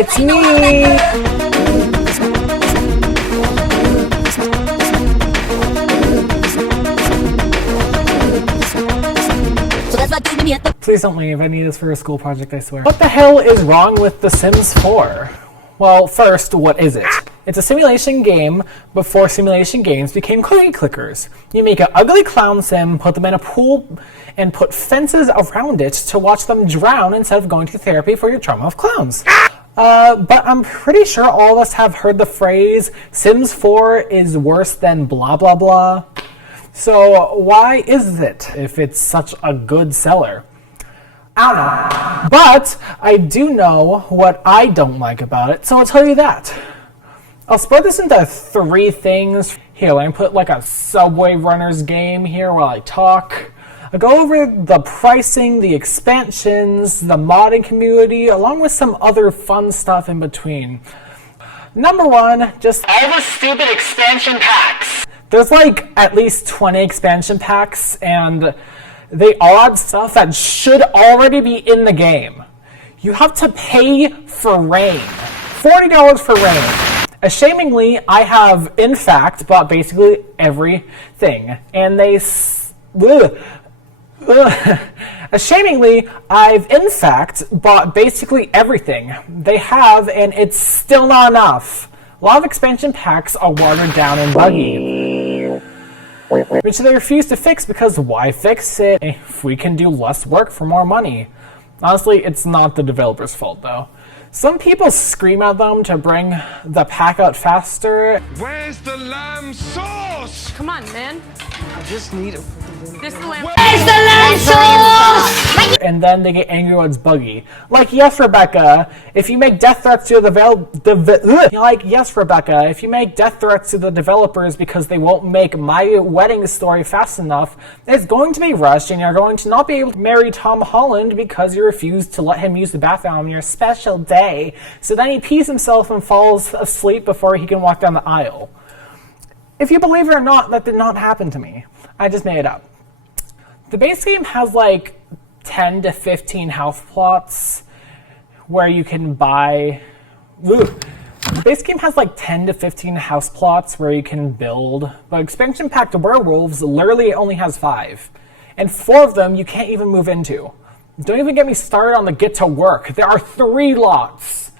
It's me! Please don't leave. I need this for a school project, I swear. What the hell is wrong with The Sims 4? Well, first, what is it? It's a simulation game before simulation games became cookie clickers. You make an ugly clown sim, put them in a pool, and put fences around it to watch them drown instead of going to therapy for your trauma of clowns. But I'm pretty sure all of us have heard the phrase, Sims 4 is worse than blah blah blah. So why is it if it's such a good seller? I don't know. But I do know what I don't like about it, so I'll tell you that. I'll split this into 3 things. Here, let me put like a Subway Runners game here while I talk. I'll go over the pricing, the expansions, the modding community, along with some other fun stuff in between. Number 1, just all the stupid expansion packs. There's like at least 20 expansion packs, and they all add stuff that should already be in the game. You have to pay for rain. $40 for rain. Ashamedly, I have, in fact, bought basically everything. And Ashamedly, I've, in fact, bought basically everything they have, and it's still not enough. A lot of expansion packs are watered down and buggy, which they refuse to fix because why fix it if we can do less work for more money? Honestly, it's not the developer's fault, though. Some people scream at them to bring the pack out faster. Where's the lamb sauce? Come on, man. I just need it. This is the lamb. Where's the lamb sauce? And then they get angry when it's buggy. Like, yes, Rebecca, if you make death threats to if you make death threats to the developers because they won't make My Wedding Story fast enough, it's going to be rushed, and you're going to not be able to marry Tom Holland because you refused to let him use the bathroom on your special day. So then he pees himself and falls asleep before he can walk down the aisle. If you believe it or not, that did not happen to me. I just made it up. The base game has like 10 to 15 house plots where you can buy... The base game has like 10 to 15 house plots where you can build, but expansion pack to Werewolves literally only has 5. And 4 of them you can't even move into. Don't even get me started on the get to work. There are 3 lots.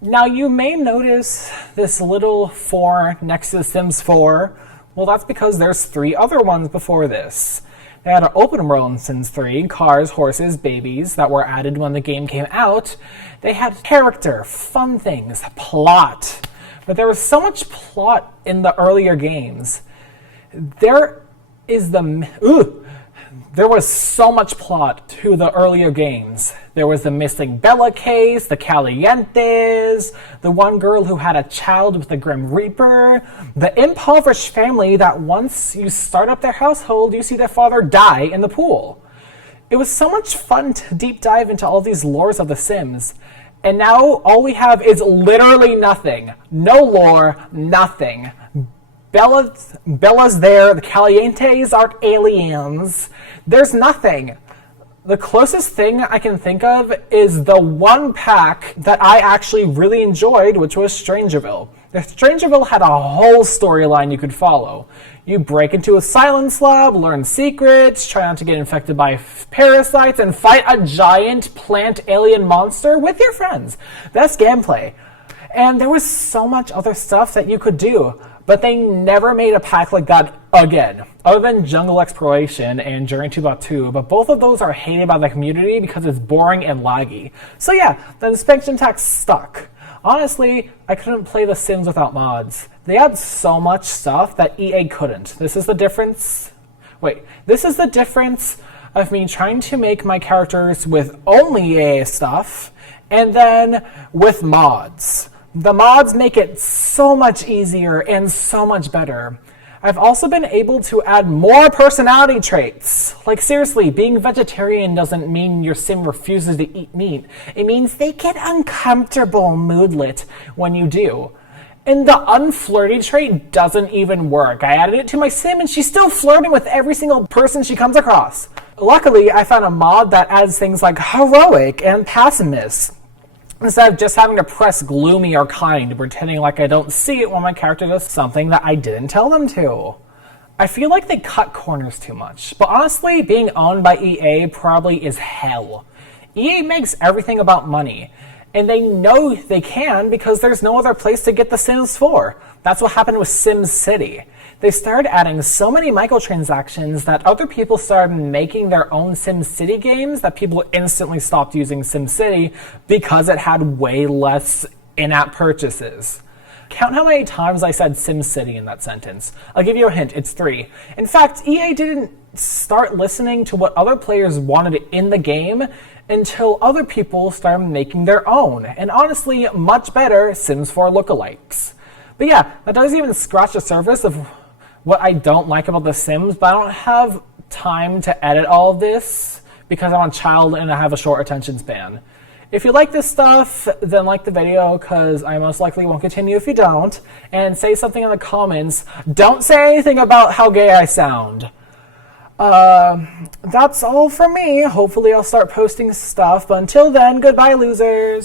Now you may notice this little 4 next to The Sims 4. Well, that's because there's 3 other ones before this. They had an open world in Sims 3, cars, horses, babies that were added when the game came out. They had character, fun things, plot. But there was so much plot in the earlier games. There was so much plot to the earlier games. There was the missing Bella case, the Calientes, the one girl who had a child with the Grim Reaper, the impoverished family that once you start up their household, you see their father die in the pool. It was so much fun to deep dive into all these lores of The Sims. And now all we have is literally nothing. No lore, nothing. Bella's there, the Calientes aren't aliens. There's nothing. The closest thing I can think of is the one pack that I actually really enjoyed, which was Strangerville. The Strangerville had a whole storyline you could follow. You break into a silence lab, learn secrets, try not to get infected by parasites, and fight a giant plant alien monster with your friends. That's gameplay. And there was so much other stuff that you could do. But they never made a pack like that again, other than Jungle Exploration and Journey to Batuu, but both of those are hated by the community because it's boring and laggy. So yeah, the expansion pack stuck. Honestly, I couldn't play The Sims without mods. They had so much stuff that EA couldn't. This is the difference of me trying to make my characters with only EA stuff, and then with mods. The mods make it so much easier and so much better. I've also been able to add more personality traits. Like seriously, being vegetarian doesn't mean your sim refuses to eat meat. It means they get uncomfortable moodlet when you do. And the unflirty trait doesn't even work. I added it to my sim and she's still flirting with every single person she comes across. Luckily, I found a mod that adds things like heroic and pessimist. instead of just having to press gloomy or kind, pretending like I don't see it when my character does something that I didn't tell them to. I feel like they cut corners too much, but honestly, being owned by EA probably is hell. EA makes everything about money, and they know they can because there's no other place to get The Sims 4. That's what happened with SimCity. They started adding so many microtransactions that other people started making their own SimCity games that people instantly stopped using SimCity because it had way less in-app purchases. Count how many times I said SimCity in that sentence. I'll give you a hint, it's 3. In fact, EA didn't start listening to what other players wanted in the game until other people started making their own, and honestly, much better Sims 4 lookalikes. But yeah, that doesn't even scratch the surface of what I don't like about The Sims, but I don't have time to edit all of this because I'm a child and I have a short attention span. If you like this stuff, then like the video, because I most likely won't continue if you don't, and say something in the comments. Don't say anything about how gay I sound. That's all from me. Hopefully I'll start posting stuff, but until then, goodbye, losers!